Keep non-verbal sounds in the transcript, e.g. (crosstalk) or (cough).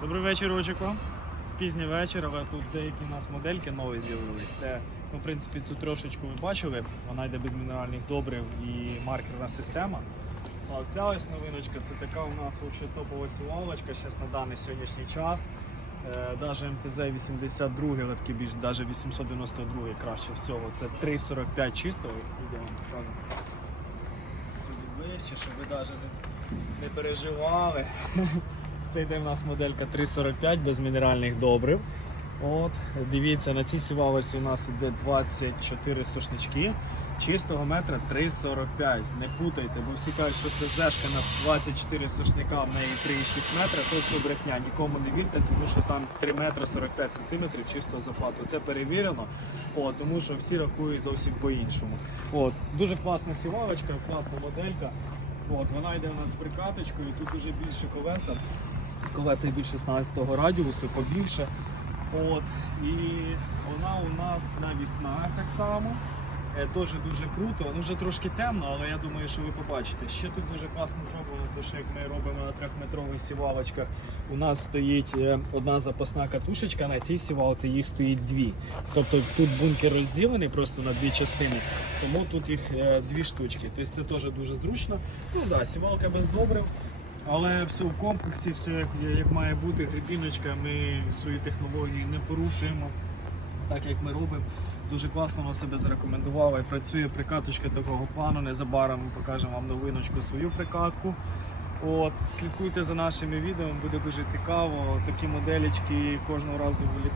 Добрий вечір, вам. Пізній вечір, але тут деякі у нас модельки нові з'явились. Це, ну, в принципі, цю трошечку ви бачили. Вона йде без мінеральних добрив і маркерна система. А ця ось новиночка, це така у нас вообще топова сівалочка зараз на даний сьогоднішній час. Е, Даже МТЗ 82, але такий більш даже 892 краще всього. Це 3,45 чистого. Іде вам покажу. Сюди ближче, щоб ви навіть не переживали. (laughs) Це йде в нас моделька 345 без мінеральних добрив. От, дивіться, на цій сівалці у нас іде 24 сушнички. Чистого метра 3,45. Не путайте, бо всі кажуть, що СЗшка на 24 сушника в неї 3,6 метра, то це брехня. Нікому не вірте, тому що там 3 метри 45 сантиметрів чистого захвату. Це перевірено, от, тому що всі рахують зовсім по-іншому. От, дуже класна сівалочка, класна моделька. От, вона йде у нас з прикаточкою, тут дуже більше колеса. Колеса йдуть 16-го радіусу, побільше. От, і вона у нас навісна так само. Е, Теж дуже круто. Ну вже трошки темно, але я думаю, що ви побачите. Ще тут дуже класно зроблено, тому що як ми робимо на трьохметрових сівалочках, у нас стоїть е, одна запасна катушечка, на цій сівалці їх стоїть дві. Тобто тут бункер розділений просто на дві частини, тому тут їх е, дві штучки. Тобто це теж дуже зручно. Ну да, сівалка без добрив. Але все в комплексі, все як, як має бути, грибіночка, ми свої технології не порушуємо, так як ми робимо. Дуже класно вона себе зарекомендувала і працює прикаточка такого плану. Незабаром ми покажемо вам новиночку свою прикатку. От, слідкуйте за нашими відео, буде дуже цікаво. Такі моделічки кожного разу вилітають.